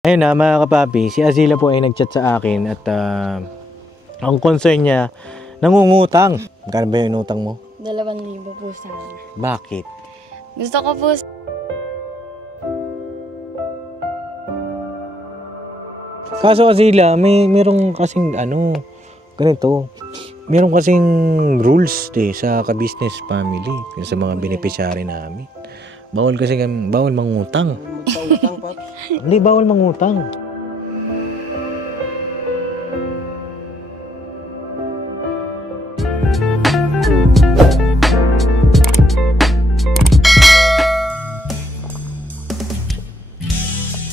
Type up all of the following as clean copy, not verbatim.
Ayun na mga kapapi, si Azila po ay nagchat sa akin at ang concern niya, nangungutang. Magkano ba yung inutang mo? 2,000 po sana. Bakit? Gusto ko po. Kaso Azila, merong kasing ganito. Meron kasing rules sa ka-business family, sa mga beneficiary namin. Bawal mangutang. Magpautang, Paps. Hindi, bawal mangutang.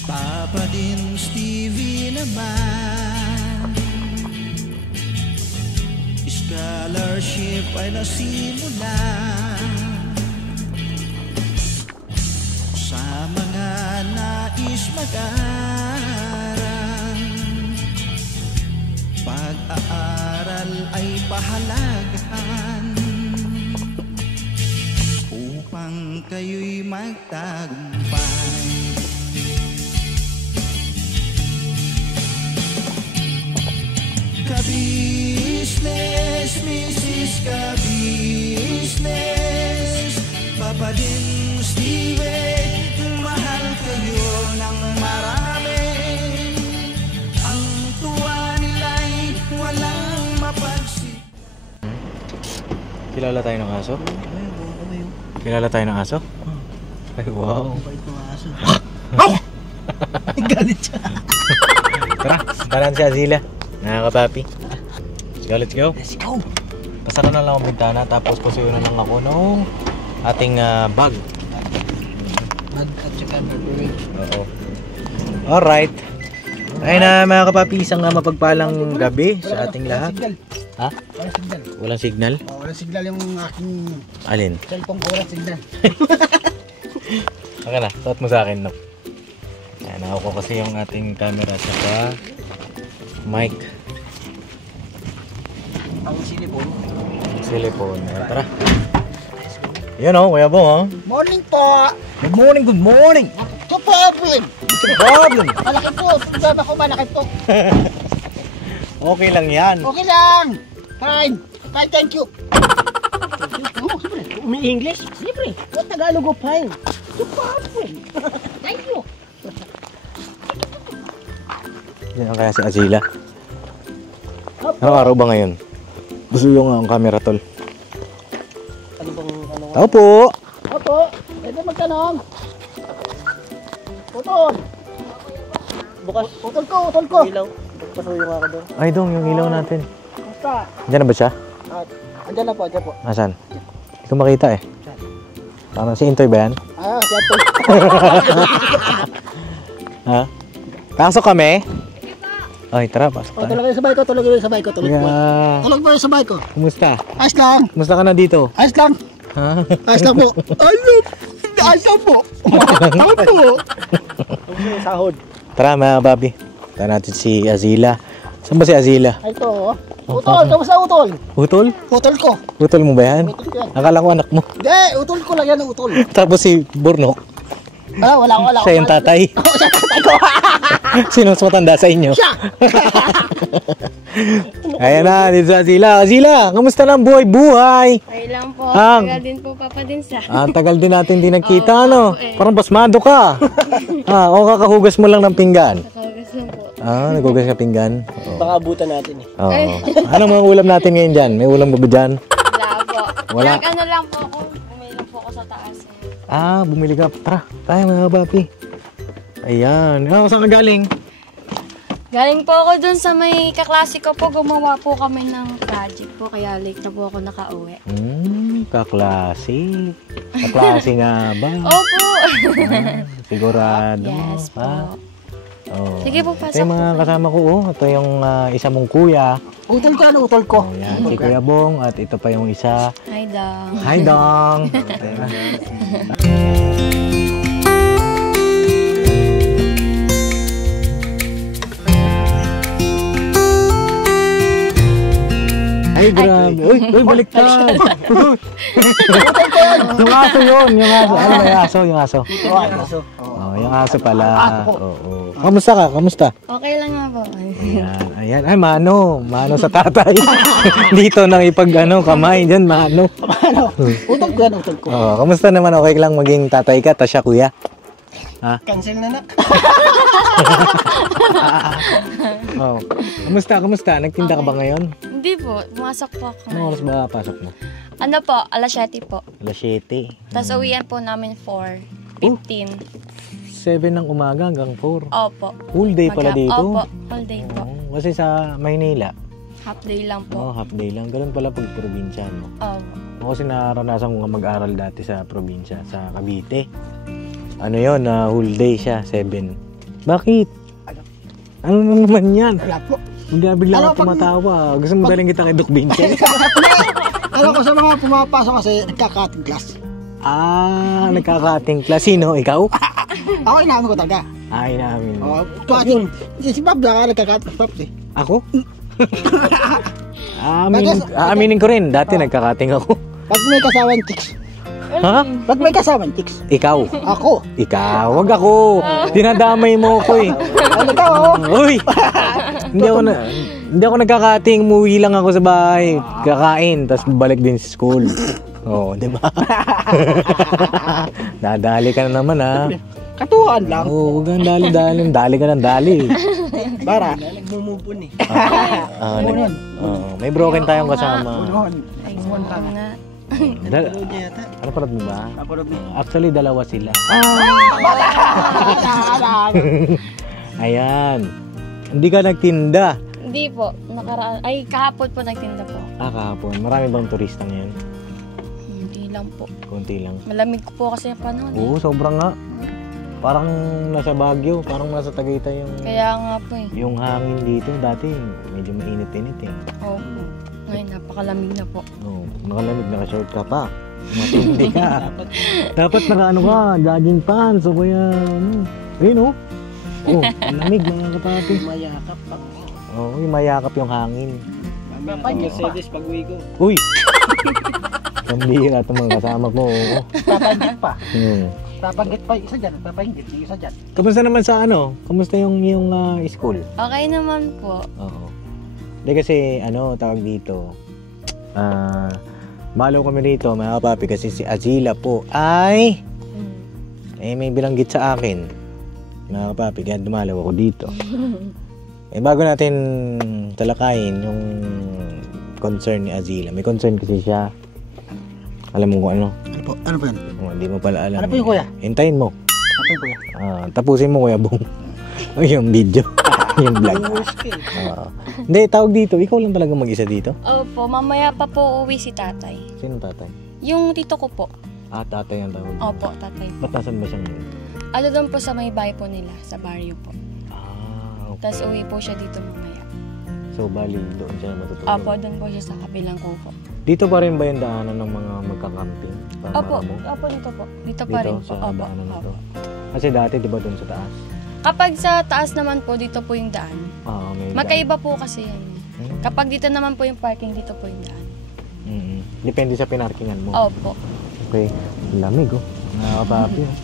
Papa din Stevie naman, scholarship ay nasimulan sa mga nais mag-aral. Pag-aaral ay pahalagahan upang kayo'y magtagumpay. Ka-business, Mrs. Ka-business, Papa din Steve, mahal kayo ng marami. Ang tuwa nila'y walang mapagsi. Kilala tayo ng aso? Kilala tayo ng aso? Ay, wow. Bait ng aso. Galit siya. Tara, taran si Azila. Nakakapapi. Let's go. Let's go. Pasara na lang ang bintana, tapos pusuyo na lang ako nung ating bag. Bag at saka Burberry. Oo. Alright. Ayun na mga kapapi, isang mapagpalang gabi sa ating lahat. Ha? Walang signal. Walang signal? Walang signal yung aking Alin? cellphone ko, walang signal. Okay na, suot mo sa akin, no? Yan, ako kasi yung ating camera at saka mic. Ang silipon. Cellphone. Tara. Yun o, Kuya Bong, oh. Morning po! Good morning, good morning! No problem! Problem! Malaki po! Sabi ko malaki po! Okay lang yan. Okay lang! Fine! Fine, thank you! May English? Siyempre! What Tagalog ko fine? No problem! Thank you! Yan kaya si Azila. Araw-araw ba ngayon? Gusto yung ang camera, tol. Ano bang Tao po! Opo! Pwede magtanong! Utol! bukas? Utol ko! Ilaw. Pasuyo nga ako doon. Ay, dong, yung ilaw natin. Basta! Diyan na ba siya? Andyan na po, andyan po. Asan? Hindi ko makita eh. Parang si Intoy ba yan? Siya po. Ha? Pasok kami? Ay, tara, pasok tayo. Tulog yung sabay ko, tulog yung sabay ko, tulog po. Yeah. Tulog po yung sabay ko. Kumusta? Ayos lang! Kumusta ka na dito? Ayos lang! Ha? Ayos lang po! Ayos lang po! Yung sahod. Tara mga babi. Tara natin si Azila. Saan ba si Azila? Ay ito, Utol! Kamusta utol? Utol? Utol ko! Utol mo ba yan? Utol ko yan. Akala ko anak mo. Hindi! Utol ko lang yan, utol. Tapos si Bornok. Wala. Siya yung tatay. Siya tatay ko! Sino mas matanda sa inyo? Siya! Ayan na, dito sa Azila. Azila, kamusta na ang buhay-buhay? Ay lang po. Ah. Tagal din po Papa din sa. Ang tagal din natin di nagkita, Oo, ano? opo eh. Parang basmado ka. O kakahugas mo lang ng pinggan. Nakawagas lang po. Naghugas ka pinggan. Baka abutan natin eh. Oo. Anong mga ulam natin ngayon dyan? May ulam ba dyan? Wala po. Wala. Ano lang po ako. Umilang po ako sa taas. Bumili ka. Tara, tayo mga papi. Ayan. Saan ka galing? Galing po ako dun sa may kaklase ko po. Gumawa po kami ng project po. Kaya late na po ako nakauwi. Kaklase. Kaklase nga ba? Opo. Sigurado. Yes po. Oh. Sige po, pasok Ito yung mga po. kasama ko. Ito yung isa mong kuya. Utol ko, utol ko. Yan, si Kuya Bong. At ito pa yung isa. Hi, Dong. Hi, Dong! Ay, grabe. Uy, baliktad. Yung aso yun. Yung aso. Ano ba yung aso? Yung aso. Ito ang aso. Oh, yung aso pala. Oo. Kamusta ka? Kamusta? Okay lang nga po. Ayan, ayan. Ay, mano. Mano sa tatay. Dito nang ipag kamay dyan, mano. Ano? Utog ko yan, utog ko. Oo, kamusta naman? Okay lang maging tatay ka, tas siya kuya? Ha? Cancel na nak. Oo. Kamusta? Kamusta? Nagtinda ka ba ngayon? Hindi po, pumasok po ako. Ano oras ba pasok mo? Ano po, alas 7 po. Alas 7. Tapos uwian po namin 4:15. 7 ng umaga hanggang 4. Opo. Full day pala dito? Opo, all day po. Oo, kasi sa Maynila, Half day lang po. half day lang. Ganun pala pag probinsya, no? Opo. Ako kasi naranasan ko nga mag-aral dati sa probinsya, sa Cavite. Ano yun, whole day siya, 7. Bakit? Ano naman yan? Wala po. Bigla Ano, ka tumatawa. Gusto mo daling kita kay Doc Vincent? Alam ko sa mga pumapasok kasi nagkakating class. Nagkakating class. Sino? Ikaw? Ako inamin ko talaga. Inamin mo. Yung si Bob na nagkakating class eh. Ako? Aaminin ko rin. Dati nagkakating ako. Pag may kasawang chicks. Ha? Pag may kasawang chicks. Ikaw? Ako. Ikaw? Wag ako. Dinadamay mo ako eh. Ano ka oh? Uy! Hindi ako nagkakating. Umuwi lang ako sa bahay. Kakain. Tapos balik din sa school. Oo, di ba? Dadali ka na naman ha. Katuwaan lang. Oo, huwag kang dali-dali. Dali ka ng dali. Para. Nagmumupon eh. Unon. May broken tayong kasama. Unon. Ay, oo nga. Napanood niya yata. Ano parang mo ba? Napanood niya. Actually, dalawa sila. Ayan. Hindi ka nagtinda. Hindi po, kahapon po nagtinda po. Kahapon. Marami bang turista ngayon? Hindi lang po. Konti lang. Malamig ko po kasi yung panahon. Oo, sobrang nga. Parang nasa Baguio, parang nasa Tagaytay yung Kaya nga po eh. yung hangin dito. Dati medyo mainit-init eh. Opo. Ngayon, napakalamig na po. Oo, nakalamig, naka-short ka pa. Matindi ka. Dapat naka-ano ka, jogging pants o kaya ano. Ayun oh. Oh, ang lamig mga kapatid. Mayakap pa. Oo, yung mayakap yung hangin. Ang Mercedes pag uwi ko. Uy! Pambihira itong mga kasama ko. Oo. Papanggit pa. Papanggit pa yung isa dyan. Papanggit yung isa dyan. Kamusta naman sa ano? Kamusta yung school? Okay naman po. Oo. Hindi kasi tawag dito. Malo kami rito mga kapapi kasi si Azila po ay may bilanggit sa akin. Mga kapapi, kaya dumalaw ako dito. Bago natin talakayin yung concern ni Azila. May concern kasi siya. Alam mo kung ano? Ano po yan? Hindi mo pala alam. Ano po yung kuya? Hintayin mo. Ano po yung kuya? Tapusin mo kuya Bong. Yung video. Yung vlog. Hindi, tawag dito. Ikaw lang talaga mag-isa dito? Opo, mamaya pa po uwi si tatay. Sino tatay? Yung tito ko po. Tatay ang tawag. Opo, tatay po. Ba't nasan ba siya ngayon? Ano doon po sa may bahay po nila, sa barrio po. Okay. Tapos uwi po siya dito mamaya. So, bali doon siya matutulog? Opo, doon po siya sa kabilang kuko. Dito pa rin ba yung daanan ng mga magka-camping? Tama Opo, mo? opo dito po. Dito pa rin Dito po. sa Opo, daanan na to? opo. Kasi dati di ba doon sa taas? Kapag sa taas naman po, dito po yung daan. May Magkaiba po kasi yan. Hmm. Kapag dito naman po yung parking, dito po yung daan. Depende sa pinarkingan mo. Opo. Okay. Lamig oh. Nakakapapi oh.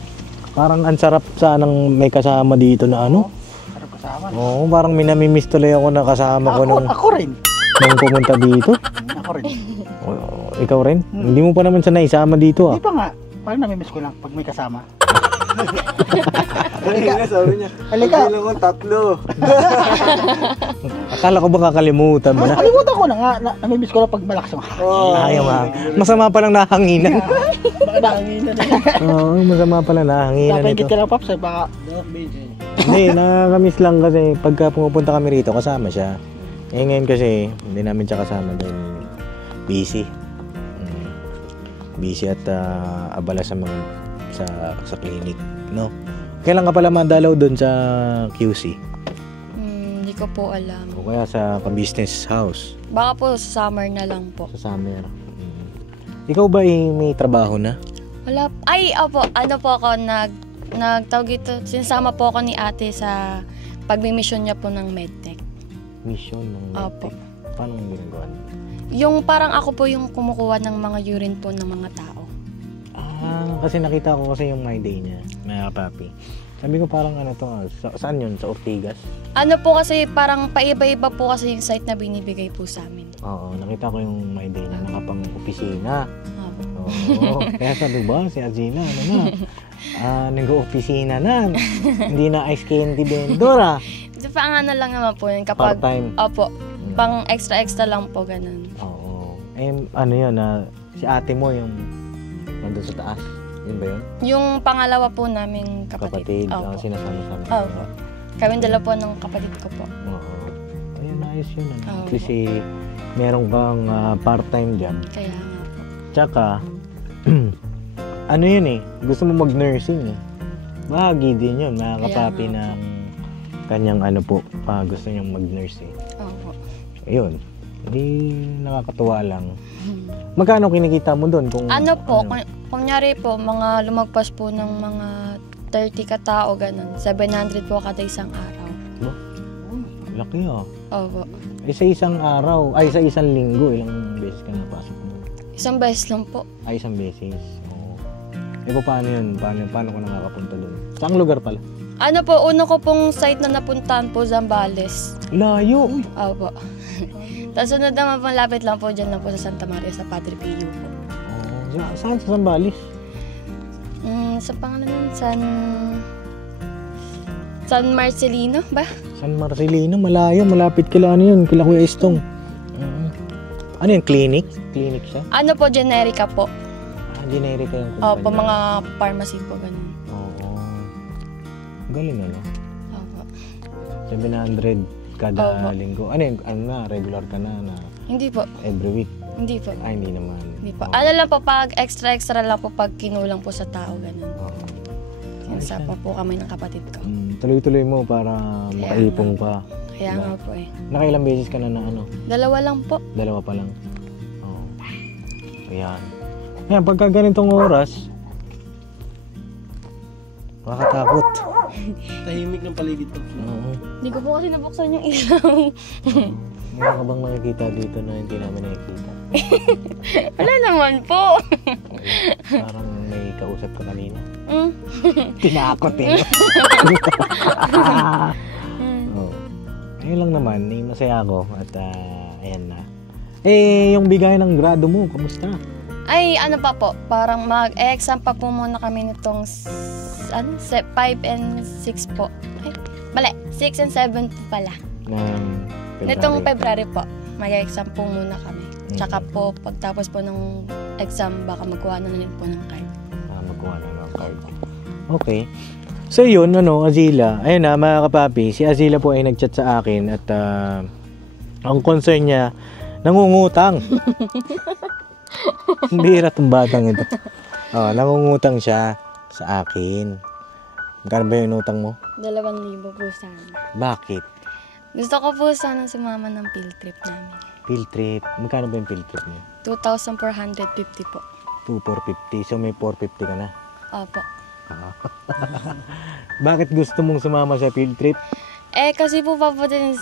Parang ang sarap sanang may kasama dito na ano. Sarap kasama. Oo, parang minamimiss tuloy ako na kasama ko nung Ako rin. pumunta dito. Ako rin. Ikaw rin? Hindi mo pa naman sanay isama dito ah. Di pa nga. Parang namimiss ko lang pag may kasama. Halika, sabi niya. Halika. Hindi lang tatlo. Akala ko ba kakalimutan mo na? Kalimutan ko na nga. Namimiss ko lang pag malakas yung Ayaw nga. Masama palang nahanginan. Baka nakanginan na. Oo, masama palang nahanginan Napahingit ito. ka lang, Pops. Baka Hindi, nakakamiss lang kasi pagka pumupunta kami rito, kasama siya. Ngayon kasi, hindi namin siya kasama dahil busy. Busy at abala sa mga sa clinic, no? Kailan ka pala madalaw doon sa QC? Hindi ko po alam. O kaya sa business house? Baka po sa summer na lang po. Sa summer. Ikaw ba may trabaho na? Wala. Ay, opo. Ano po ako, nagtawag ito. Sinasama po ako ni ate sa pagmimisyon niya po ng medtech. Mission ng medtech? Opo. Paano ang ginagawa? Yung parang ako po yung kumukuha ng mga urine po ng mga tao. Kasi nakita ko kasi yung My Day niya, mga papi. Sabi ko parang ano to, saan yun? Sa Ortigas? Ano po kasi parang paiba-iba po kasi yung site na binibigay po sa amin. Oo, nakita ko yung may day na nakapang opisina. Opo. Oo, kaya sabi ba, si Azina, ano na? Nag-opisina na. Hindi na ice candy vendor ah. Ito pa ang ano lang naman po yun kapag... Part-time. Opo. Pang extra-extra lang po, ganun. Oo. Eh, ano yun, si ate mo yung nandun sa taas. Yun ba yun? Yung pangalawa po namin kapatid. Opo. Sinasama-sama. Opo. Kami dala po ng kapatid ko po. Oo. Ayun, ayos yun. Oo. Kasi meron kang part-time job. Kaya nga po. Tsaka, ano yun eh, gusto mo mag-nursing eh. Bahagi din yun, mga kapapi ng kanyang ano po, gusto niyang mag-nurse eh. Opo. Ayun, hindi nakakatuwa lang. Magkano kinikita mo doon? Kung Ano po, kunyari po, mga lumagpas po ng mga 30 katao, ganun. 700 po kada isang araw. Laki ah. Opo. Sa isang araw, sa isang linggo, ilang beses ka napasok mo? Isang beses lang po. Isang beses. Oo. Paano yun? Paano ka nakakapunta doon? Saang lugar pala? Ano po, uno ko pong site na napuntahan po, Zambales. Layo! Uy! Opo. Tapos sunod naman po, lapit lang po dyan lang po sa Santa Maria, sa Padre Pio po. Saan sa Zambales? Sa pangalan nun, San Marcelino ba? San Marcelino, malayo, malapit kila ano yun, kila Kuya Estong. Ano yun, clinic? Clinic siya? Ano po, generica po. Generic yung kumpanya. Opo, mga pharmacy po, ganun. Oo. Galing ano? Opo. 700 kada Opo. linggo. Ano yun, regular ka na Hindi po. every week? Hindi po. Hindi naman. Hindi po. Ano lang po, pag extra lang po pag kinulang po sa tao, ganun. Oo. Sinasapa po kami ng kapatid ko. Tuloy-tuloy mo para makaipong pa. Kaya Diba? nga po eh. Nakailang beses ka na ano? 2 lang po. 2 pa lang. Oo. Ayan. Ayan, pagka ganitong oras, makakatakot. Tahimik ng paligid ko. Oo. Hindi ko po kasi nabuksan yung ilaw. Meron ka bang nakikita dito na hindi namin nakikita? Wala naman po. Parang may kausap ka kanina. Mm. Tinakot eh. Oh. Ayun lang naman, masaya ako at ayan na. Yung bigay ng grado mo, kamusta? Ay, ano pa po, parang mag-exam pa po muna kami nitong 5 and 6 po. Ay, mali, 6 and 7 po pala. Nitong February po, mag-exam po muna kami. Tsaka po, pagtapos po ng exam, baka magkuha na rin po ng card. Magkuha na ng card. Okay. So yun, Azila, ayun na mga kapapi, si Azila po ay nag-chat sa akin at ang concern niya, nangungutang. Bira tong batang ito. Nangungutang siya sa akin. Magkano ba yung inutang mo? 2,000 po sana. Bakit? Gusto ko po sana sumama ng field trip namin. Field trip. Magkano ba yung field trip niyo? 2,450 po. 2,450. So may 450 ka na. Opo. Bakit gusto mong sumama sa field trip? Kasi po din,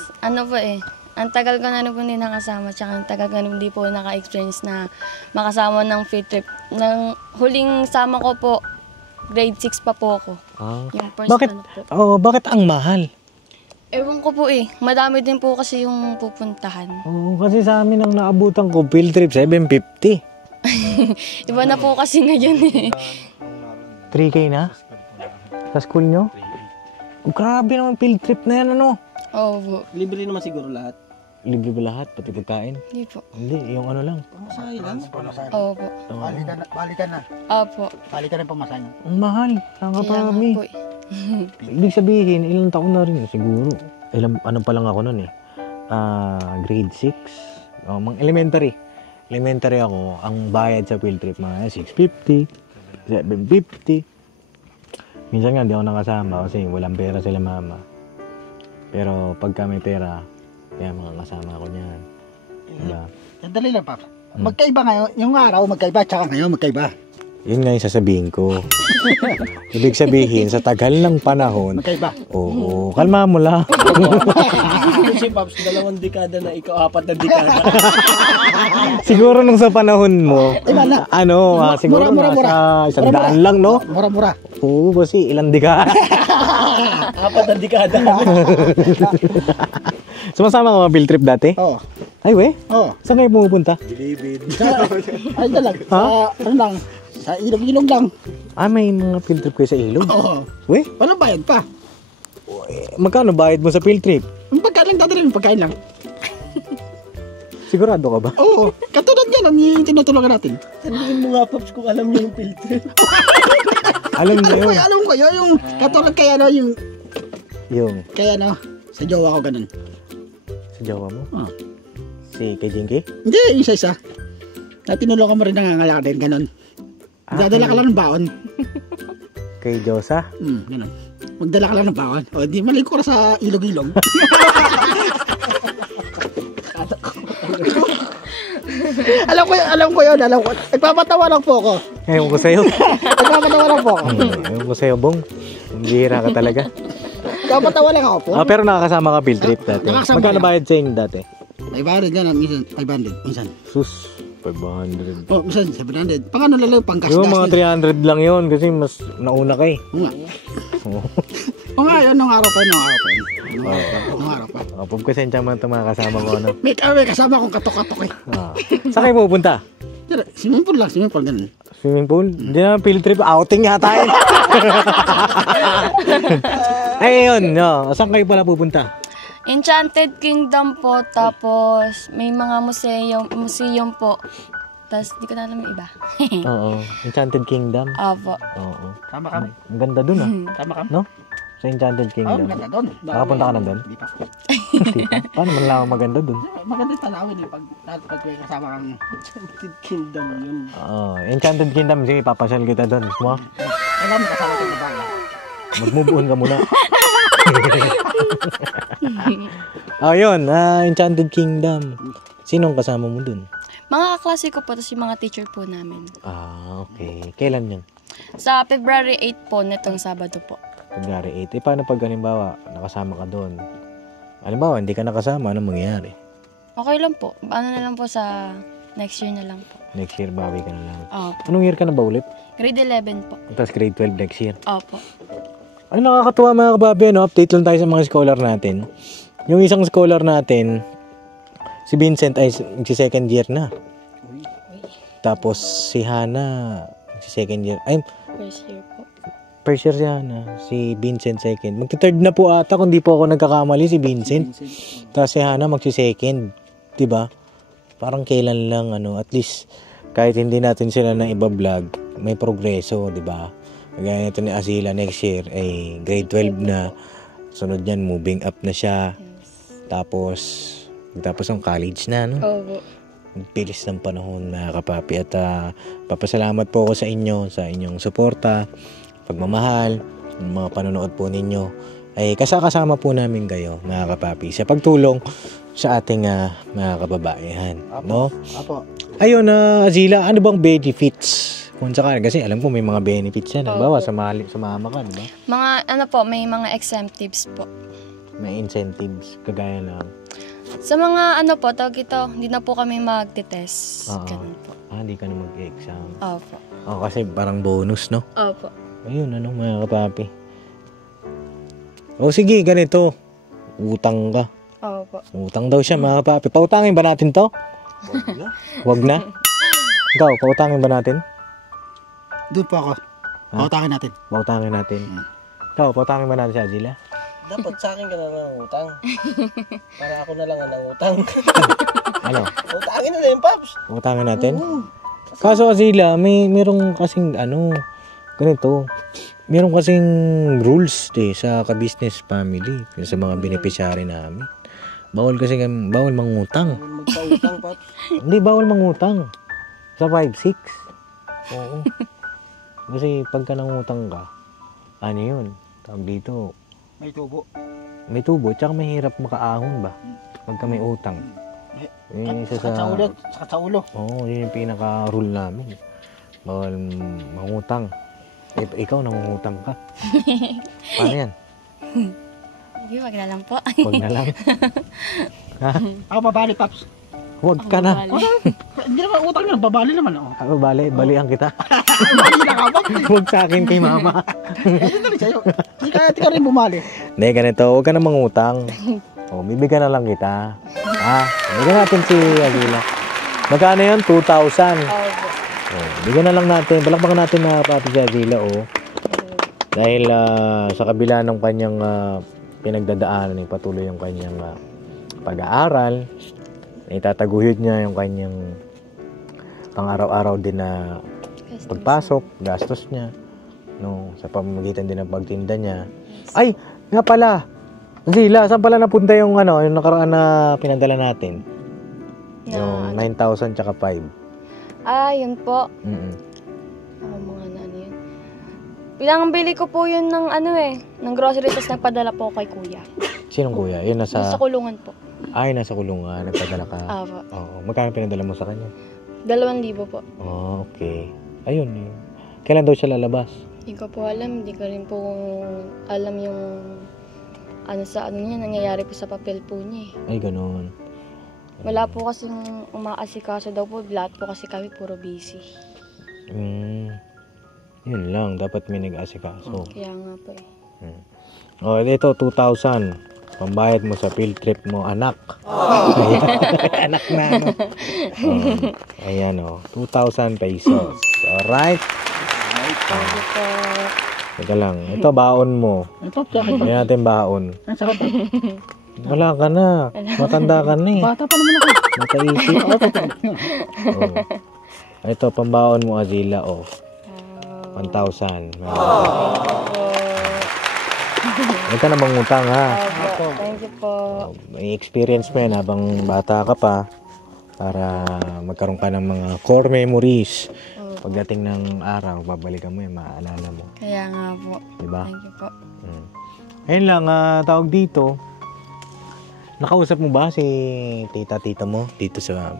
ang tagal ko na rin po hindi nakasama, tsaka ang tagal ko na hindi po naka-experience na makasama ng field trip. Nang huling sama ko po, grade 6 pa po ako. Yung first Bakit? po. Bakit ang mahal? Ewan ko po madami din po kasi yung pupuntahan. Kasi sa amin ang naabutan ko, field trip, 750. Iba na po kasi ngayon 3K na? Sa school nyo? Grabe naman field trip na yan, Opo. Libre naman siguro lahat. Libre ba lahat? Pati pagkain? Hindi po. Hindi, yung ano lang. Pamasahe lang. Opo. Balikan na. Opo. Balikan na yung pamasahe. Ang mahal. Saan ka Kaya nga parami? po Ibig sabihin, ilang taon na rin siguro. Ano pa lang ako nun grade 6. Mga elementary. Elementary ako, ang bayad sa field trip mga 650, 750. Minsan nga, di ako nakasama kasi walang pera sila mama. Pero pagka may pera, kaya mga kasama ako niyan. Diba? Dali lang, Papa. Magkaiba ngayon. Yung araw, magkaiba. Tsaka ngayon, magkaiba. Yun nga yung sasabihin ko. Ibig sabihin, sa tagal ng panahon, Magkaiba. oo, kalma mo lang. Si Pops, 2 dekada na ikaw, 4 na dekada. Siguro nung sa panahon mo, siguro Mura. nasa 100 lang, no? Mura-mura. Oo, kasi ilang dekada. 4 na dekada. Sumasama ka mga field trip dati? Oo. Ay, we? Oo. Saan kayo pumupunta? Ay, dalag. Ano lang. Sa ilog-ilog lang. Ah, may mga field trip kayo sa ilog? Oo. We? Walang bayad pa. Magkano bayad mo sa field trip? Yung pagkain lang, dadalhin yung pagkain lang. Sigurado ka ba? Oo. Katulad yan, yung tinutulungan natin. Sabihin mo nga, Pops, kung alam niyo yung filter. Alam niyo yun. Alam ko yun, yung katulad kaya no, yung Yung, kaya no, sa jowa ko ganun. sa jowa mo? Oo. Si kay Jinky? Hindi, yung isa-isa. Na tinulungan mo rin nangangalak din, ganun. Dadala ka lang ng baon. Kay Josa? Ganun. Magdala ka lang ng baon. O, di maligo ka sa ilog-ilog. alam ko yun. Nagpapatawa lang po ako. Ewan ko sa'yo. Nagpapatawa lang po ako. Ewan ko sa'yo, Bong. Bihira ka talaga. Nagpapatawa lang ako po. Pero nakakasama ka field trip dati. Nakakasama Magkano lang. bayad sa inyo dati? May bayad yan, minsan 500, minsan. Sus, 500. O, minsan 700. Pang ano lang lang, pang gas Yung mga 300 lang yun kasi mas nauna ka eh. Oo nga. Oo. Oo nga, yun, nung araw pa. Nung araw pa. Pagkasensya man itong mga kasama ko, ano? May kasama akong katok-katok eh. Saan kayo pupunta? Swimming pool lang, ganun. Swimming pool? Hindi naman field trip, outing yata yun. Ay, yun, no. Saan kayo pala pupunta? Enchanted Kingdom po, tapos may mga museum po. Tapos di ko na alam yung iba. Oo, Enchanted Kingdom. Opo. Oo. Sama kami. Ang ganda dun, ah. Sama kami. No? Sa Enchanted Oo, Kingdom. maganda doon. Nakapunta ka na doon? Hindi pa. Hindi pa. Paano man lang maganda dun? Maganda yung tanawin eh. Pag may kasama kang Kingdom yun. Oo, Enchanted Kingdom. Sige, papasyal kita dun. Gusto mo? alam mo kasama kang babae. Mag-move on ka muna. Yun. Enchanted Kingdom. Sinong kasama mo dun? Mga kaklase ko po, tapos yung mga teacher po namin. Okay. Kailan yun? Sa February 8 po, netong Sabado po. February 8. Paano pag halimbawa, nakasama ka doon? Halimbawa, hindi ka nakasama, anong mangyayari? Okay lang po. Ano na lang po sa next year na lang po. Next year, bawi ka na lang. Opo. Anong year ka na ba ulit? Grade 11 po. Tapos grade 12 next year. Opo. Ay, nakakatuwa mga kababi, no? Update lang tayo sa mga scholar natin. Yung isang scholar natin, si Vincent ay second year na. Tapos si Hana, second year. Ay, First year po. first year si Hana. Si Vincent second. Magti-third na po ata kung di po ako nagkakamali si Vincent. Tapos si Hana magsi-second. Diba? Parang kailan lang, at least kahit hindi natin sila na iba-vlog, may progreso, diba? Kagaya nito ni Azila next year ay grade 12 na. Sunod yan, moving up na siya. Tapos ang college na, no? Opo. Pilis ng panahon, mga kapapi. At papasalamat po ako sa inyo, sa inyong suporta, pagmamahal, mga panonood po ninyo. Ay kasama po namin kayo, mga kapapi, sa pagtulong sa ating mga kababaihan. No? Apo. Ayun, Azila, ano bang benefits? Kung sakali, kasi alam ko may mga benefits yan. Halimbawa, sumama ka, diba? Mga, may mga exemptives po. May incentives, kagaya lang. Sa mga tawag ito, hindi na po kami magte-test. Ganun po. Hindi ka na mag-exam. Opo. Kasi parang bonus, no? Opo. Ayun, mga kapapi. Sige, ganito. Utang ka. Opo. Utang daw siya, mga kapapi. Pautangin ba natin to? Wag na. Ikaw, pautangin ba natin? Doon po ako. Pautakin natin. Pautangin natin. Ikaw, pautangin ba natin si Azila? Dapat sa akin ka na lang utang. Para ako na lang ang utang. Ano? Utangin na lang yung Pops. Pautangin natin? Kaso Azila, merong kasing ganito. Meron kasing rules sa ka-business family, sa mga beneficiary namin. Bawal mangutang. Magpautang, Pops. Hindi, bawal mangutang. Sa 5-6. Oo. Kasi pagka nangutang ka, yun? Tawag dito, May tubo. may tubo, tsaka mahirap makaahon ba? Pagka may utang. Yun yung isa Sakit sa ulo. Sakit sa ulo. Oo, yun yung pinaka-rule namin. Bawal mangutang. Ikaw nangungutang ka. Paano yan? Hindi, wag na lang po. Huwag na lang. Ha? Ako babali, Paps. Huwag ka na. Hindi naman utang yun, babali naman ako. Ako, balian kita. Babali na ka ba? Huwag sa akin kay mama. Ito na rin sa'yo. Hindi ka rin bumali. Hindi, ganito. Huwag ka na mangutang. O, bibigyan na lang kita. Ha? Bigyan natin si Agila. Magkano yun? 2,000. Opo. O, bigyan na lang natin. Balakbakan natin na papi si Agila, o. Dahil sa kabila ng kanyang pinagdadaanan, patuloy yung kanyang pag-aaral, itataguyod niya yung kanyang pang-araw-araw din na pagpasok, gastos niya, no, sa pamamagitan din ng pagtinda niya. Ay, nga pala, Zila, saan pala napunta yung yung nakaraan na pinadala natin? Yung 9,000 tsaka 5. Yun po. Mga ano yun. Bilang bili ko po yun ng ng grocery, tapos nagpadala po kay kuya. Sinong kuya? Yun nasa kulungan po. Ay, nasa kulungan. Nagpadala ka. Opo. Oo. Magkano pinadala mo sa kanya? 2,000 po. Oh, okay. Ayun eh. Kailan daw siya lalabas? Hindi ko po alam. Hindi ko rin po alam yung niya, nangyayari po sa papel po niya eh. Ay, ganun. Wala po kasing umaasikaso daw po. Lahat po kasi kami puro busy. Yun lang. Dapat may nag-asikaso. Kaya nga po eh. Oh, ito, 2,000. Pambayad mo sa field trip mo, anak. Anak na, no? Ayan, 2,000 pesos. Alright? Thank you po. Teka lang. Ito, baon mo. Ito, sa akin. Hindi natin baon. Ang sarap. Wala ka na. Matanda ka na eh. Bata pa naman ako. Mataisip. Oh. Ito, pambaon mo, Azila, 1,000. Huwag ka na mangutang, ha? Thank you po. May experience mo yan habang bata ka pa para magkaroon ka ng mga core memories. Pagdating ng araw, babalikan mo yan, maaalala mo. Kaya nga po. Diba? Thank you po. Ayun lang, tawag dito. Nakausap mo ba si tita mo dito sa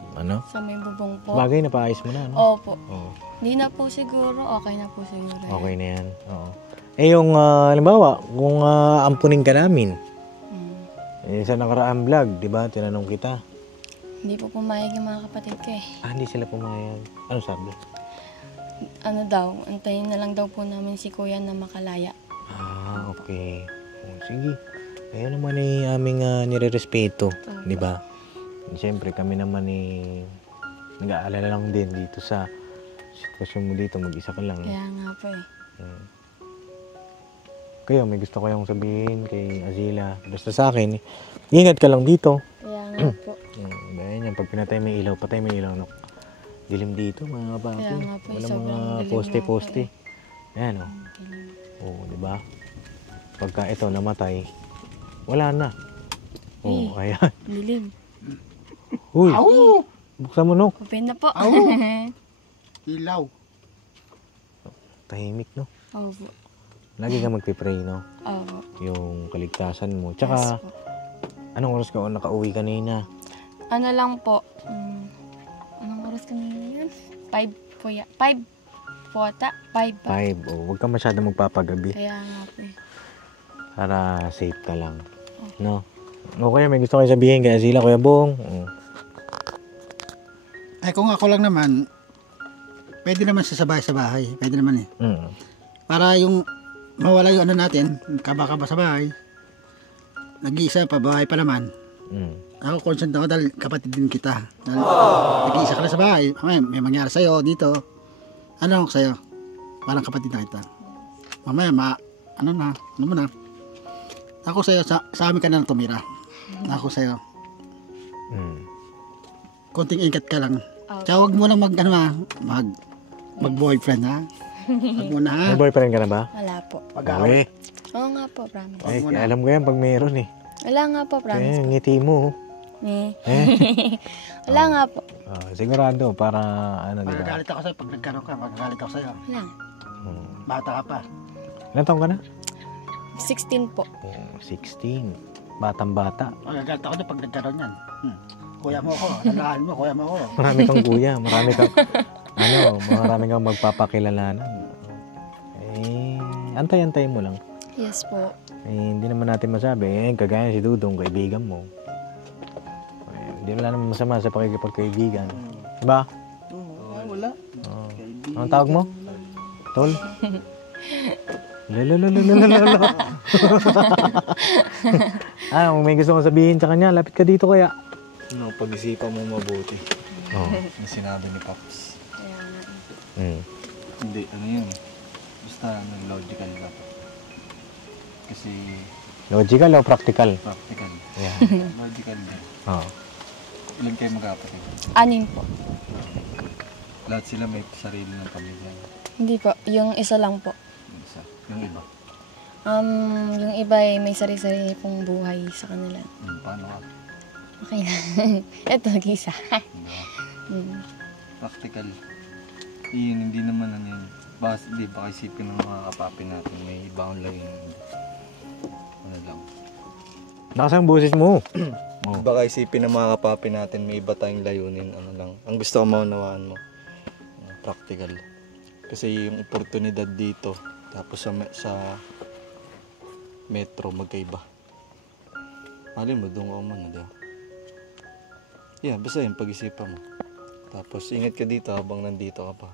Sa may bubong po. Bagay, napaayos mo na, no? Opo. Oo. Hindi na po siguro. Okay na po siguro. Okay na yan. Oo. Eh yung, halimbawa, kung ampunin ka namin, sa nakaraang vlog, di ba, tinanong kita. Hindi po pumayag yung mga kapatid ko eh. Hindi sila pumayag. Ano sabi? Antayin na lang daw po namin si kuya na makalaya. Okay. Sige. Ayan naman aming nire-respeto, di ba? Siyempre, kami naman nag-aalala lang din dito sa sitwasyon mo dito, mag-isa ka lang. Kaya nga po eh. Kaya may gusto ko yung sabihin kay Azila. Basta sa akin, ingat ka lang dito. Kaya nga po. Dahil yan, pag pinatay may ilaw, patay may ilaw. No? Dilim dito, mga papi. Kaya nga po, Wala sobrang mga dilim poste-poste. Ayan, Dilim. Oo, di ba? Pagka ito namatay, wala na. Oo, ayan. Dilim. Uy, buksan mo, no? Open na po. Ilaw. Tahimik, no? Opo. Lagi ka magpipray, no? Opo. Yung kaligtasan mo. Tsaka, anong oras ka nakauwi kanina? Ano lang po. Anong oras kanina yan? 5 po ya. 5 po ata. 5 pa. 5. Oh, huwag ka masyado magpapagabi. Kaya nga po eh. Para safe ka lang. No? O kaya may gusto kayo sabihin kaya sila, Kuya Bong. Ay, kung ako lang naman, pwede naman sa bahay. Pwede naman eh. Para yung mawala yung natin, kaba-kaba sa bahay. Nag-iisa pa, bahay pa naman. Ako concerned ako dahil kapatid din kita. Dahil nag-iisa ka na sa bahay. May mangyari sa'yo dito. Ano ako sa'yo? Parang kapatid na kita. Mamaya, ano mo na. Ako sa'yo, sa amin ka na tumira. Ako sa'yo. Konting ingat ka lang. Tsaka huwag mo na mag-boyfriend, ha? Huwag mo na, ha? May boyfriend ka na ba? Wala po. Pag-awi. Oo nga po, promise. Eh, alam ko yan pag mayroon eh. Wala nga po, promise. Ngiti mo. Wala nga po. Sigurado, para ano, di ba? Magagalit ako sa'yo pag nagkaroon ka. Magagalit ako sa'yo. Wala. Bata ka pa. Ilan taong ka na? 16 po. 16. Batang-bata. Magagalit ako pag nagkaroon yan. Kuya mo ako. Nalahan mo, kuya mo ako. Marami kang kuya. Marami kang magpapakilalanan. Antay-antay mo lang. Yes po. Hindi naman natin masabi, kagaya si Dudong, kaibigan mo. Hindi wala naman masama sa pakikipagkaibigan. Diba? Wala. Anong tawag mo? Tol? Lolo. Kung may gusto kong sabihin sa kanya, lapit ka dito kaya. Pag-isipan mo mabuti. Yung sinabi ni Pops. Kaya Hindi, yun eh. Basta logical dapat. Kasi logical o practical? practical. Yeah. Logical din. Oo. Ilan kayo magkapatid? 6 po. Lahat sila may sarili ng pamilya. Hindi po. Yung isa lang po. Yung isa. Yung iba. Yung iba ay may sarili-sarili pong buhay sa kanila. Paano ka? Okay na. Ito, nag-isa. Practical. Hindi naman yun. Baka isipin ng mga kapapi natin. May ibang layunin. Ano lang. Lakas ang boses mo. Baka isipin ng mga kapapi natin. May iba tayong layunin. Ano lang. Ang gusto ko maunawaan mo. Practical. Kasi yung oportunidad dito. Tapos sa metro magkaiba. Alin mo, doon ka umano, diba? Yeah, basta yung pag-isipan mo. Tapos ingat ka dito habang nandito ka pa.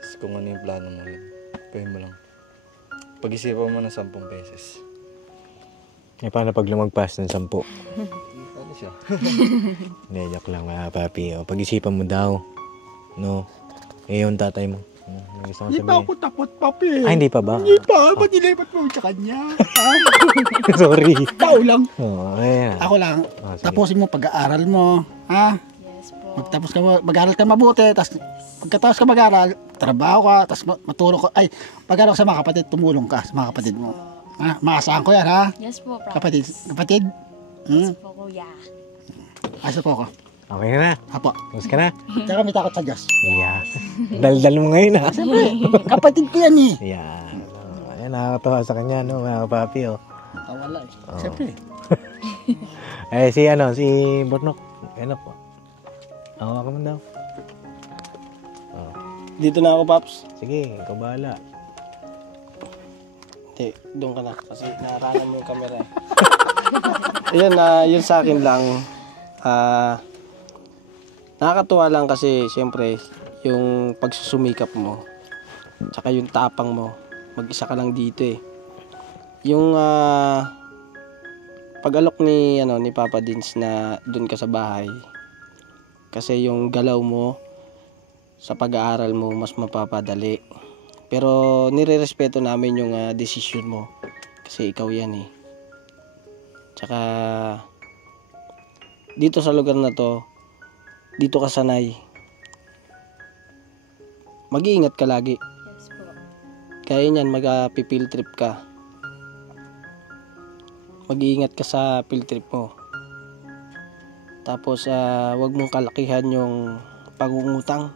Tapos kung ano yung plano mo yun, gawin mo lang. Pag-isipan mo ng 10 beses. Paano pag lumagpas ng 10? Ano siya? Hindi, joke lang mga papi. Pag-isipan mo daw. No? Yung tatay mo. May gusto kong Hindi pa sabihin. ako tapos, papi. Hindi pa ba? Hindi pa. Ba't nilipat mo sa kanya? Sorry. Ikaw lang. Ayan. Ako lang. Sige. Tapusin mo pag-aaral mo. Ha? Yes po. Magtapos ka, mag-aaral ka mabuti. Tapos pagkatapos ka mag-aaral, trabaho ka. Tapos matulong ka. Ay, pag-aaral ka sa mga kapatid, tumulong ka sa mga kapatid mo. Ha? Maasahan ko yan, ha? Yes po, Kapatid. Kapatid? Yes po, kuya. Asa po ako. Okay na. Apo. Tapos ka na. Tsaka may takot sa Diyos. Yeah. Daldal mo ngayon ha. Siyempre, kapatid ko yan eh. Yeah. Ayan, nakakatawa sa kanya, no, mga papi, Wala eh. Siyempre. Si Bornok. Ano po? Hawa ka mo daw. Dito na ako, Paps. Sige, ikaw bahala. Hindi, doon ka na. Kasi naharangan mo yung camera eh. Ayan, yun sa akin lang. Nakakatuwa lang kasi siyempre yung pagsusumikap mo tsaka yung tapang mo, mag-isa ka lang dito eh. Yung pag-alok ni Papa Dins na doon ka sa bahay kasi yung galaw mo sa pag-aaral mo mas mapapadali, pero nire-respeto namin yung desisyon mo kasi ikaw yan eh. Tsaka dito sa lugar na to, dito ka sanay. Mag-iingat ka lagi. Yes po. Kaya niyan, mag-field trip ka. Mag-iingat ka sa field trip mo. Tapos, wag mong kalakihan yung pangungutang.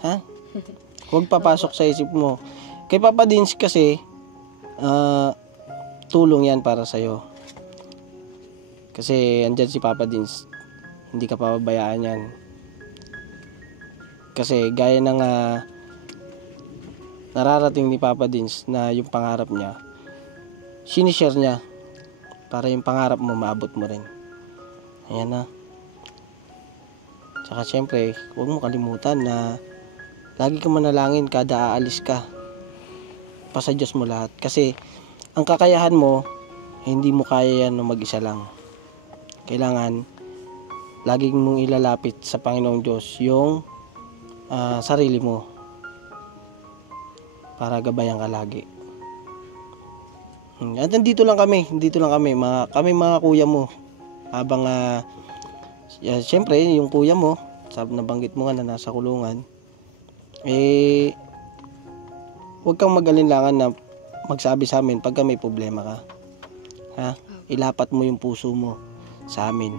Ha? Huwag papasok sa isip mo. Kay Papa Dins kasi, tulong yan para sa'yo. Kasi andyan si Papa Dins. Hindi ka pababayaan yan. Kasi gaya ng nararating ni Papa Dins na yung pangarap niya, sinishare niya para yung pangarap mo maabot mo rin. Ayan na. Tsaka syempre, huwag mo kalimutan na lagi ka manalangin kada aalis ka. Pasa Diyos mo lahat. Kasi ang kakayahan mo, hindi mo kaya yan mag-isa lang. Kailangan laging mong ilalapit sa Panginoong Diyos yung sarili mo para gabayan ka lagi. At dito lang kami, mga kuya mo. Habang siyempre yung kuya mo, sabi nabanggit mo nga na nasa kulungan, huwag kang magalinlangan na magsabi sa amin pagka may problema ka. Ha? Ilapat mo yung puso mo sa amin.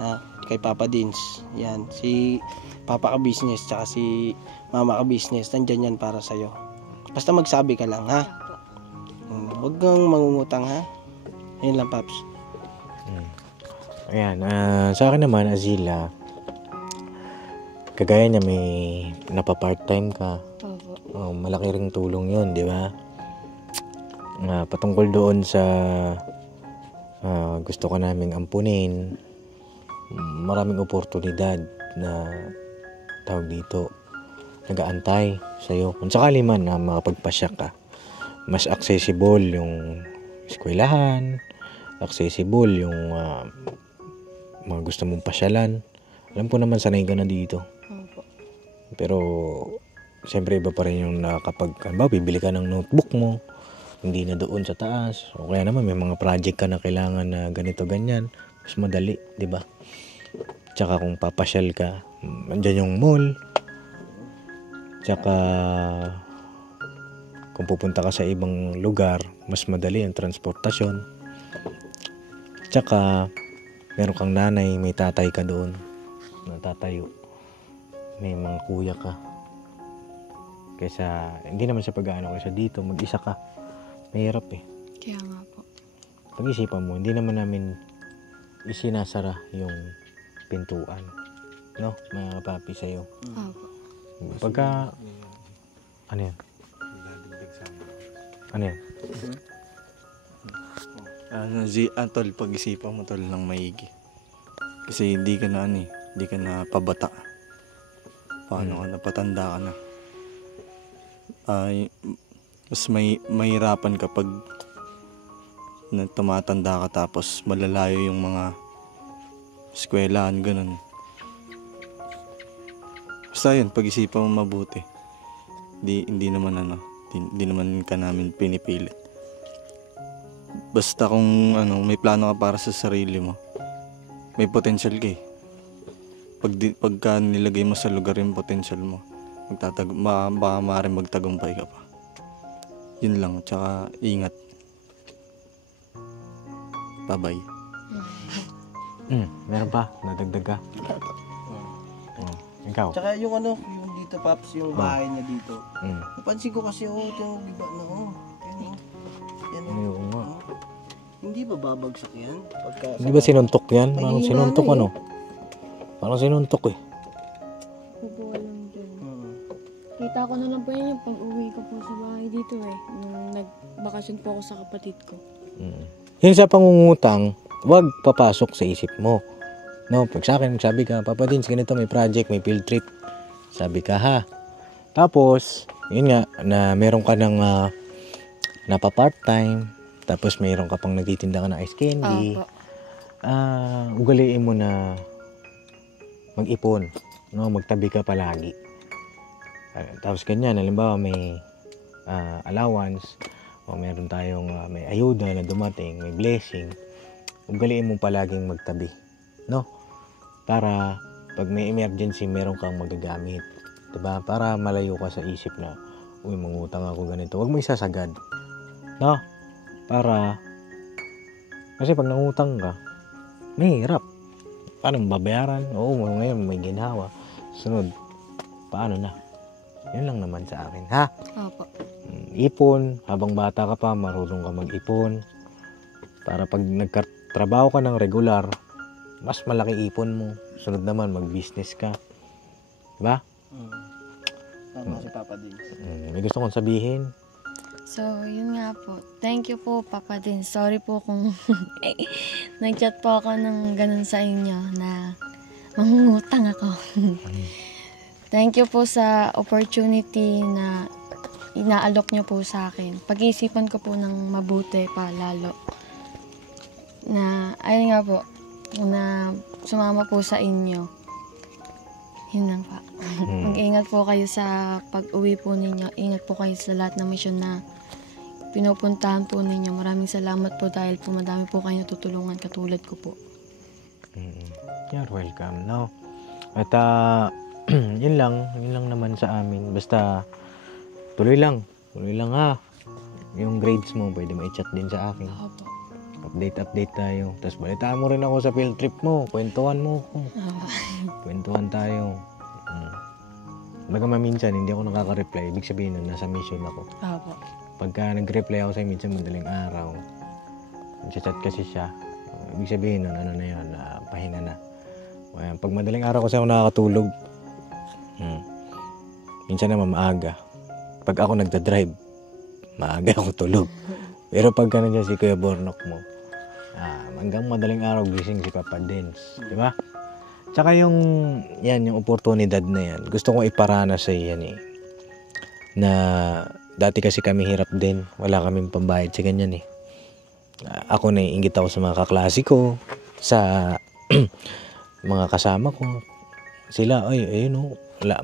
Ha? Kay Papa Dins. Yan. Si Papa ka business tsaka si Mama ka business. Nandyan yan para sa'yo. Basta magsabi ka lang, ha? Huwag kang mangungutang, ha? Ayun lang, Paps. Ayan. Sa akin naman, Azila, kagaya niya may napa-part-time ka. Opo. Malaki ring tulong yun, di ba? Patungkol doon sa gusto ka naming ampunin, maraming oportunidad na tawag dito, nag-aantay sa'yo. Kung sakali man na makapagpasya ka, mas accessible yung eskwelahan, accessible yung mga gusto mong pasyalan. Alam ko naman sanay ka na dito. Opo. Pero siyempre iba pa rin yung kapag bibili ka ng notebook mo, hindi na doon sa taas. O kaya naman may mga project ka na kailangan na ganito ganyan, mas madali, di ba? Tsaka kung papasyal ka, andyan yung mall. Tsaka kung pupunta ka sa ibang lugar, mas madali ang transportasyon. Tsaka meron kang nanay, may tatay ka doon, natatayo. May mga kuya ka. Kaysa, hindi naman sa pag-aano kaysa dito, mag-isa ka. Mahirap eh. Kaya nga po. Pag-isipan mo, hindi naman namin isinasara yung pintuan. No, mga papi sa'yo. Opo. Pagka, ano yan? Ano yan? Tol, pag-isipan mo tol ng maigi. Kasi hindi ka na hindi ka na pabata. Paano ka na, patanda ka na. Mas mahirapan kapag na tumatanda ka tapos malalayo yung mga eskwelahan, ganun. Basta yun, pag-isipan mo mabuti. Hindi naman ka namin pinipilit. Basta kung may plano ka para sa sarili mo, may potential ka eh. Pagka nilagay mo sa lugar yung potential mo, baka maaaring magtagumpay ka pa. Yun lang, tsaka ingat. Bye-bye. Meron pa? Nadagdag ka? Ikaw? Tsaka yung dito Paps, yung bahay niya dito. Mm. Napansin ko kasi ito giba na Yan Ano yung nga? Hindi ba babagsak yan? Hindi ba sinuntok yan? Parang Mahina sinuntok na eh. Parang sinuntok eh. Pupuwa lang dyan. Kita ko na lang po yun yung pag-uwi ko po sa bahay dito eh. Nung nagbakasyon po ako sa kapatid ko. Yun sa pangungutang, wag papasok sa isip mo. No, pag sa akin, sabi ka, Papa Dins, ganito, may project, may field trip. Sabi ka, ha. Tapos, yun nga, na meron ka ng napa-part-time, tapos meron ka pang nagtitinda ka ng ice candy. Opo. Ugaliin mo na mag-ipon, no, magtabi ka palagi. Tapos ganyan, halimbawa may allowance, o meron tayong may ayuda na dumating, may blessing, ugaliin mo palaging magtabi, no? Para pag may emergency, meron kang magagamit, diba? Para malayo ka sa isip na, uy, mangutang ako ganito. Huwag mo isasagad, no? Para, kasi pag nangutang ka, mahirap. Paano babayaran? Oo, ngayon may ginhawa. Sunod, paano na? Yun lang naman sa akin, ha? Opo. Ipon, habang bata ka pa, marunong ka mag-ipon. Para pag nagkatrabaho ka ng regular, mas malaki ipon mo. Sunod naman, mag-business ka. Diba? Tama si Papa Dins. May gusto kong sabihin. So, yun nga po. Thank you po, Papa Din. Sorry po kung nag-chat po ako ng ganun sa inyo na mangungutang ako. Thank you po sa opportunity na inaalok nyo po sa akin. Pag-iisipan ko po ng mabuti pa lalo. Na, ayun nga po, na sumama po sa inyo. Yun lang pa. Mag-ingat po kayo sa pag-uwi po ninyo. Ingat po kayo sa lahat ng mission na pinupuntahan po ninyo. Maraming salamat po dahil po madami po kayo natutulungan katulad ko po. You're welcome, no? At yun lang naman sa amin. Basta tuloy lang ha. Yung grades mo, pwede ma-chat din sa akin. Ako po. Update tayo. Tapos balitaan mo rin ako sa field trip mo. Kwentuhan mo ako. Kwentuhan tayo. Baga minsan hindi ako nakaka-reply. Ibig sabihin na nasa mission ako. Ako. Pagka nag-reply ako sa'yo minsan madaling araw, nag-chat kasi siya. Ibig sabihin nun, pahinga na. Pag madaling araw kasi ako nakakatulog. Minsan naman maaga. Pag ako nagda-drive, maaga ako tulog. Pero pagka nandiyan si Kuya Bornok mo, hanggang madaling araw gising si Papa Dens. Di ba? Tsaka yung oportunidad na yan, gusto kong iparana sa yan eh. Na dati kasi kami hirap din, wala kaming pambayad sa ganyan eh. Ako naiinggit ako sa mga kaklase ko, sa mga kasama ko. Sila,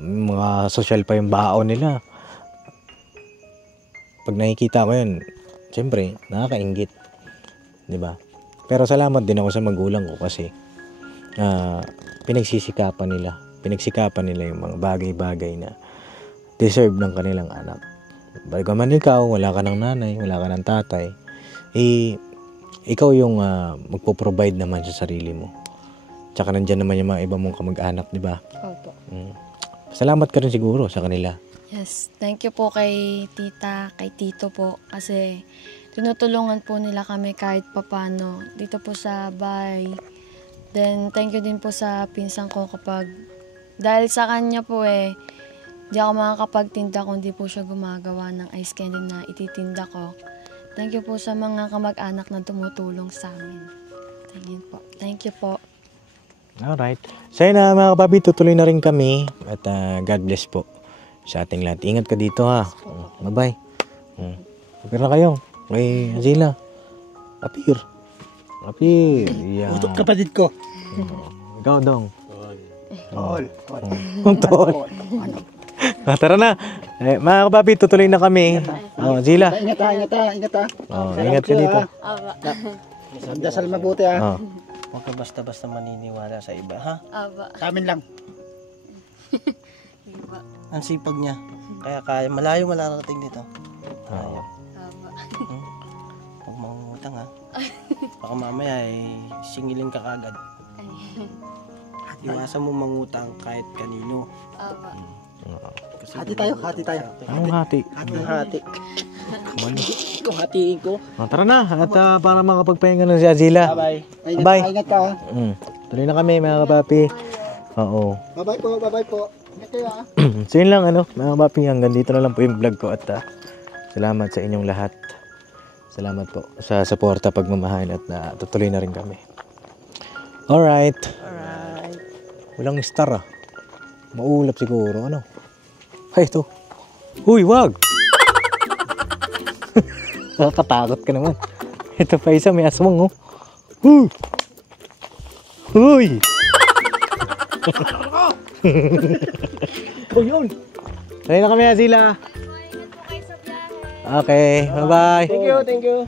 mga social pa yung baon nila. Pag nakikita ko yun, siyempre, nakakainggit. Diba? Pero salamat din ako sa magulang ko kasi pinagsikapan nila yung mga bagay-bagay na deserve ng kanilang anak. Bago man ikaw, wala ka ng nanay, wala ka ng tatay, ikaw yung magpo-provide naman sa sarili mo. Tsaka nandyan naman yung mga iba mong kamag-anak, di ba? Opo. Salamat ka rin siguro sa kanila. Yes, thank you po kay tita, kay tito po. Kasi tinutulungan po nila kami kahit papano dito po sa bahay. Then, thank you din po sa pinsan ko kapag, dahil sa kanya po di ako makakapagtinda kung di po siya gumagawa ng ice candy na ititinda ko. Thank you po sa mga kamag-anak na tumutulong sa amin. Thank you po. Alright. So yun na mga kapapi, tutuloy na rin kami. At God bless po sa ating lahat. Ingat ka dito ha. Bye-bye. Okay na kayo. Kay Azila. Apir. Yeah. Utot kapatid ko. Ikaw dong. Tol. Tol. Tara na. Mga kapapi, tutuloy na kami. Azila. Ingat ha. Ingat ka dito. Dasal mabuti ha. Huwag ka basta-basta maniniwala sa iba, ha? Sa amin lang. Ang sipag niya. Kaya malayo malarating dito. Malayo. Huwag mangungutang, ha? Baka mamaya singilin ka kagad. Iwasan mo mangutang kahit kanino. Hati tayo. Anong hati? Hati. Kung hatiin ko. Tara na. At para makapagpahinga ng si Azila. Bye-bye. Bye. Ingat ka ha. Tuloy na kami mga kapapi. Oo. Bye-bye po. Ingat kayo ha. So yun lang mga kapapi. Hanggang dito na lang po yung vlog ko. At salamat sa inyong lahat. Salamat po sa suporta, pagmamahal. At tutuloy na rin kami. Alright. Walang star Maulap siguro. Ay, ito. Uy, wag! Nakakatakot ka naman. Ito pa isa, may aswang, Uy! Ito yun. Try na kami, Azila. Okay, bye-bye. Thank you.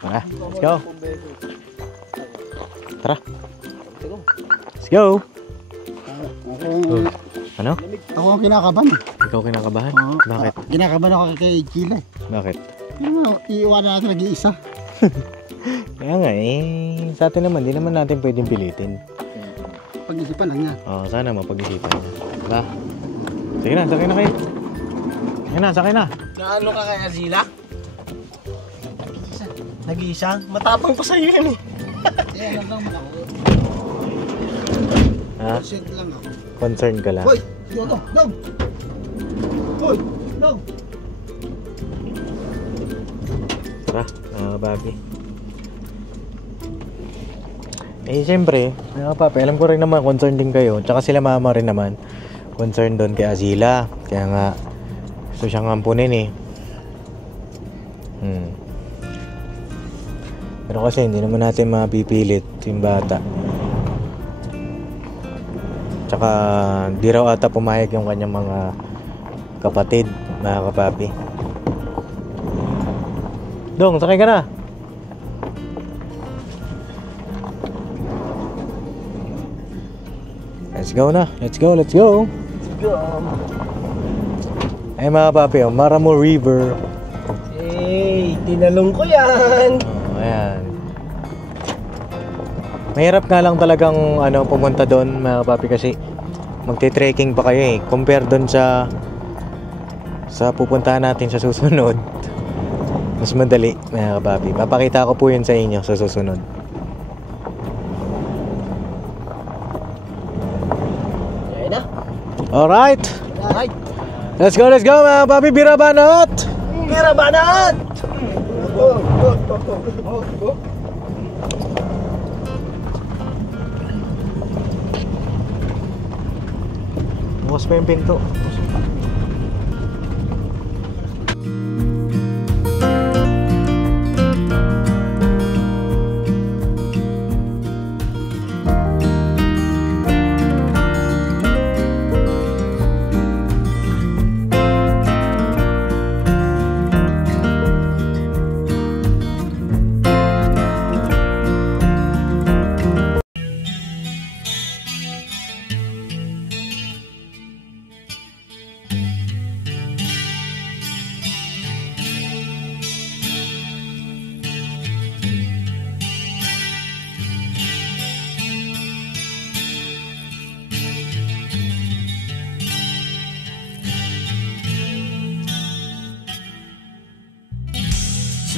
Tara, let's go. Tara. Let's go. Ano? Ako ang kinakabahan. Ikaw kinakabahan? Bakit? Kinakabahan ako kay Chile. Bakit? Iiwanan natin nag-iisa. Kaya nga sa atin naman, di naman natin pwedeng pilitin. Pag-isipan lang niya. Sana mapag-isipan niya. Diba? Sige na, sakay na kayo. Sakay na. Naano ka kay Azila? Nag-iisa? Matapang pa sa'yo yan Ano lang man ako. Consent lang ako. Concerned ka lang. Hoy! Dong! Hoy! Dong! Tara, babi. Siyempre, papi, alam ko rin naman, concerned din kayo. Tsaka sila mama rin naman, concerned doon kay Azila. Kaya nga, gusto siyang ampunin Pero kasi hindi naman natin mapipilit yung bata. Tsaka di raw ata pumayag yung kanyang mga kapatid, mga kapapi. Dong, sakay ka na. Let's go na. Let's go. Ay mga kapapi, Maramo River. Hey, tinalong ko yan. Ayan. Mahirap nga lang talagang pumunta doon mga kapapi kasi magte-trekking pa kayo compare doon sa pupuntahan natin sa susunod. Mas madali mga kapapi. Papakita ko po yun sa inyo sa susunod. Ayan na. Alright. Alright. Let's go mga papi. Bira banat! Pira banat! Bukas pa yung pinto.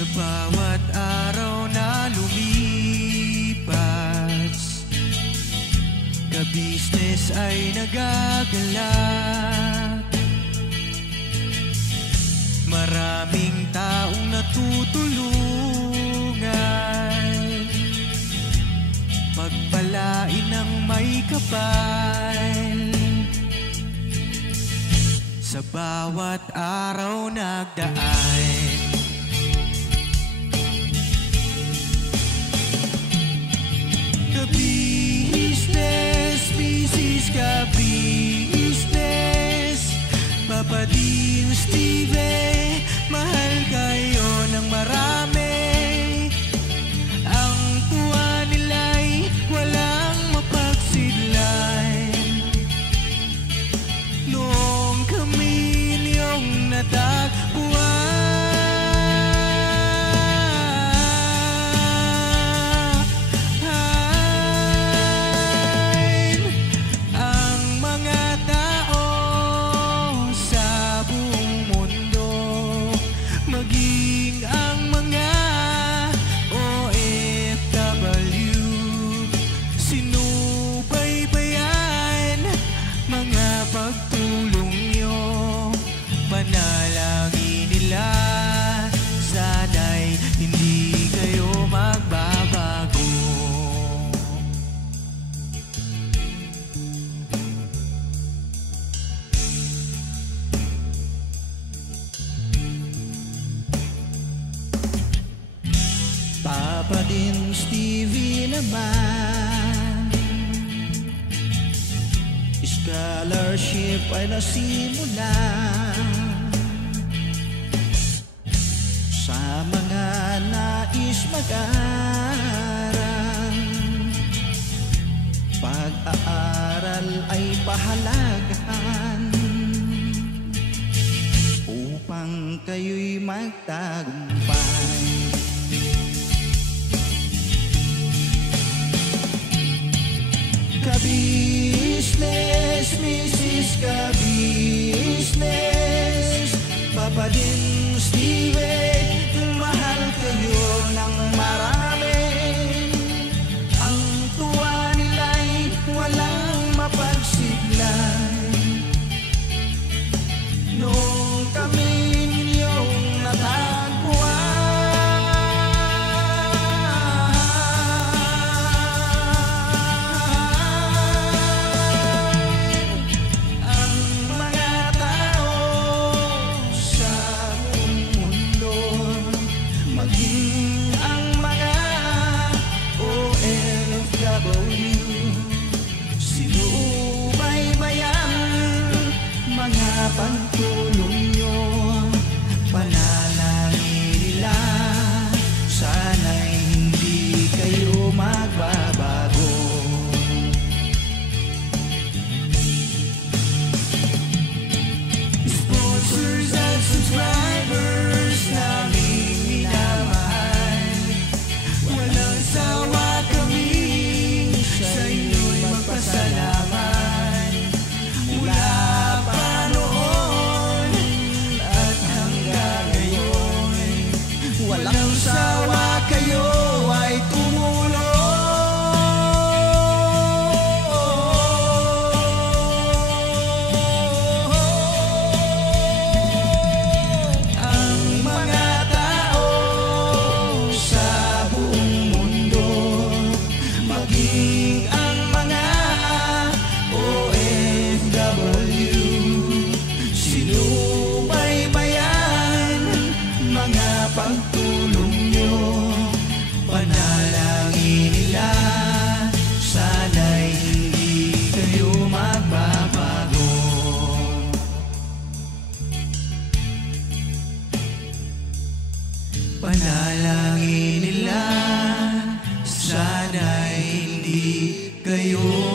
Sa bawat araw na lumipas, ka-business ay nagagalak. Maraming taong natutulungan, pagpalain ng may kapal. Sa bawat araw nagdaan, ka-business, business ka-business, Papa Dean, Steve, mahal kayo ng marami. Ang tuwa nila'y walang mapagsidlan. Noong kami niyong natagpuan, Papa Dean, Stevie naman, scholarship ay nasimula sa mga nais mag-aral. Pag-aaral ay pahalagahan upang kayo'y magtagumpay. Ka-business, Mrs. Ka-business, Papa Dean, Steve, mahal kayo ng marami. Ang tuwa nila'y walang mapagsidlan. Noong kami ninyong natagpuan, Panalangin nila, sana'y hindi kayo